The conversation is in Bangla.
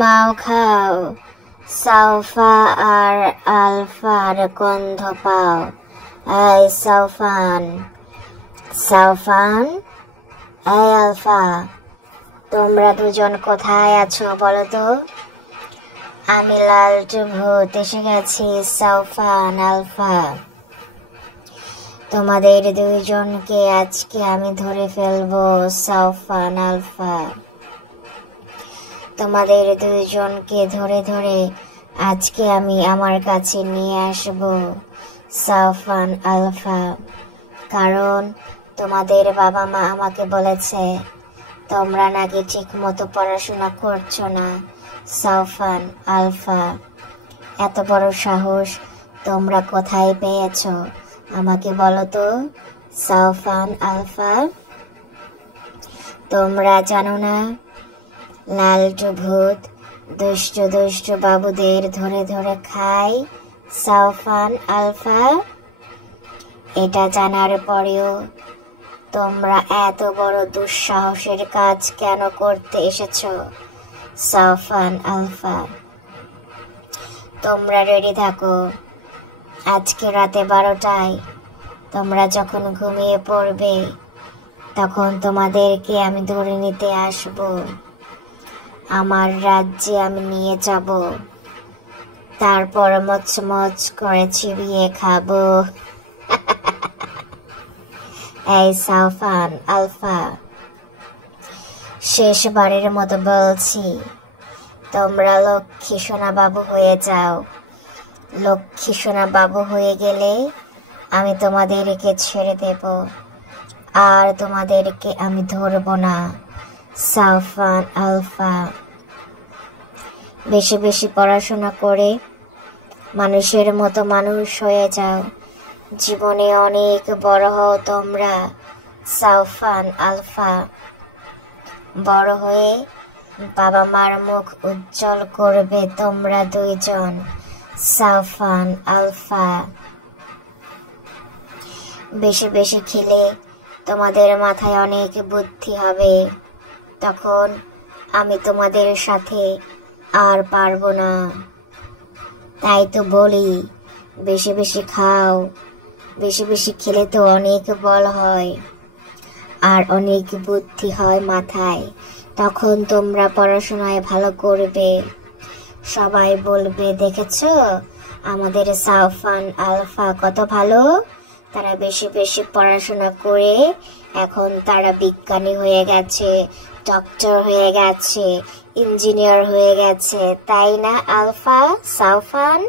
মাও খাও, সাউফা আর আলফার গন্ধ পাও। এই সাউফান, সাউফান, এই আলফা, তোমরা দুজন কোথায় আছো বলো তো? আমি লালটু ভূত এসে গেছি। সাউফান, আলফা, তোমাদের দুইজনকে আজকে আমি ধরে ফেলবো। সাউফান, আলফা, তোমাদের দুইজনকে ধরে ধরে আজকে আমি আমার কাছে নিয়ে আসব। সাউফান, আলফা, কারণ তোমাদের বাবা মা আমাকে বলেছে তোমরা নাকি ঠিক মতো পড়াশোনা করছো না। সাউফান, আলফা, এত বড় সাহস তোমরা কোথায় পেয়েছো আমাকে বলো তো? সাউফান, আলফা, তোমরা জানো না লালটু ভূত দুষ্ট দুষ্ট বাবুদের ধরে ধরে খায়? সাউফান, আলফা, এটা জানার পরেও তোমরা এত বড় দুঃসাহসের কাজ কেন করতে এসেছো? সাউফান, আলফা, তোমরা রেডি থাকো। আজকে রাতে 12টায় তোমরা যখন ঘুমিয়ে পড়বে তখন তোমাদেরকে আমি ধরে নিতে আসব। আমার রাজ্যে আমি নিয়ে যাব, তারপর মচমচ করে চিবিয়ে খাবো। এই সাউফান, আলফা, শেষবারের মতো বলছি, তোমরা লক্ষ্মী সোনা বাবু হয়ে যাও। লক্ষ্মী সোনা বাবু হয়ে গেলে আমি তোমাদেরকে ছেড়ে দেব, আর তোমাদেরকে আমি ধরব না। সাউফান, আলফা, বেশি বেশি পড়াশোনা করে মানুষের মতো মানুষ হয়ে যাও, জীবনে অনেক বড় হও তোমরা। সাউফান, আলফা, বড় হয়ে বাবা মার মুখ উজ্জ্বল করবে তোমরা দুইজন। সাউফান, আলফা, বেশি বেশি খেলে তোমাদের মাথায় অনেক বুদ্ধি হবে, তখন আমি তোমাদের সাথে আর পারবো না। তাই তো বলি বেশি বেশি খাও, বেশি বেশি খেলে তো অনেক বল হয় আর অনেক বুদ্ধি হয় মাথায়, তখন তোমরা পড়াশোনায় ভালো করবে। সবাই বলবে দেখেছো আমাদের সাউফান, আলফা কত ভালো, তারা বেশি বেশি পড়াশোনা করে এখন তারা বিজ্ঞানী হয়ে গেছে, ডক্টর হয়ে গেছে, ইঞ্জিনিয়ার হয়ে গেছে, তাই না আলফা, সাউফান?